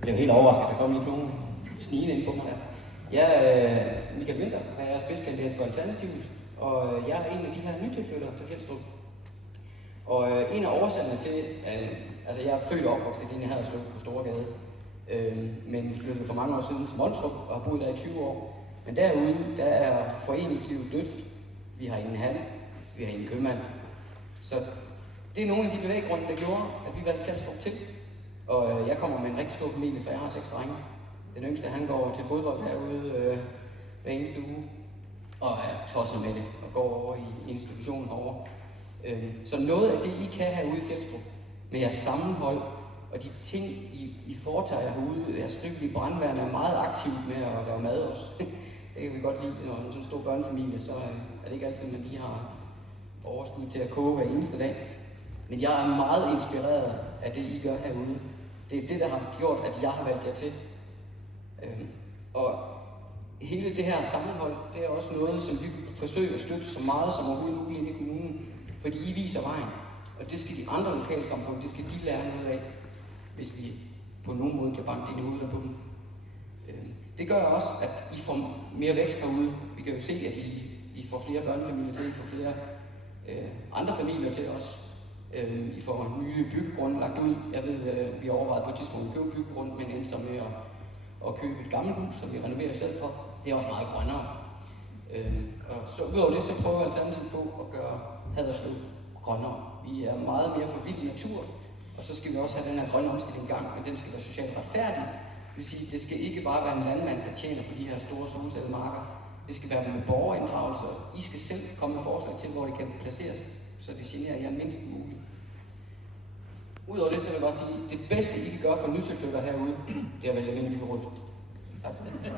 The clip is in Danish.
blev helt overrasket, at der kom lige nogen snigende ind på mig der. Jeg er Michael Winther, og jeg er spidskandidat for Alternativet, og jeg er en af de her nytilflyttere til Fjelstrup. Og en af årsagerne til, altså jeg er født og opvokset i Haderslev på Storegade, men flyttede for mange år siden til Moldrup og har boet der i 20 år. Men derude, der er foreningslivet dødt. Vi har ingen handel, vi har ingen købmand. Så det er nogle af de bevæggrunde, der gjorde, at vi valgte Fjelstrup til. Og jeg kommer med en rigtig stor familie, for jeg har 6 drenge. Den yngste, han går til fodbold derude hver eneste uge, og er tosser med det, og går over i institutionen herovre. Så noget af det, I kan herude i Fjelstrup, med jeres sammenhold, og de ting, I foretager herude, jeres frivillige brandværn er meget aktivt med at lave mad også. Det kan vi godt lide, når en sådan stor børnefamilie, så er det ikke altid, man lige har overskud til at koge hver eneste dag. Men jeg er meget inspireret af det, I gør herude. Det er det, der har gjort, at jeg har valgt jer til. Og hele det her sammenhold, det er også noget, som vi forsøger at støtte så meget som overhovedet muligt i kommunen. Fordi I viser vejen, og det skal de andre lokalsamfund, det skal de lære noget af, hvis vi på nogen måde kan banke det ud på dem. Det gør også, at I får mere vækst herude. Vi kan jo se, at I får flere børnefamilier til, I får flere andre familier til os. I får nye byggegrunde lagt ud. Jeg ved, vi har overvejet på et tidspunkt at købe byggegrund, men endte så med at købe et gammelt hus, som vi renoverer i stedet for. Det er også meget grønnere. Og så udover det, så prøver Alternativet på at gøre Haderslev grønnere. Vi er meget mere for vild natur, og så skal vi også have den her grønne omstilling i gang, men den skal være socialt retfærdig. Det vil sige, det skal ikke bare være en landmand, der tjener på de her store solcellemarker. Det skal være med borgerinddragelse. I skal selv komme med forslag til, hvor det kan placeres, så det generer jer mindst muligt. Udover det, så vil jeg bare sige, at det bedste, I kan gøre for nytilflyttere herude, det er at vælge Vindby Rødt. Tak.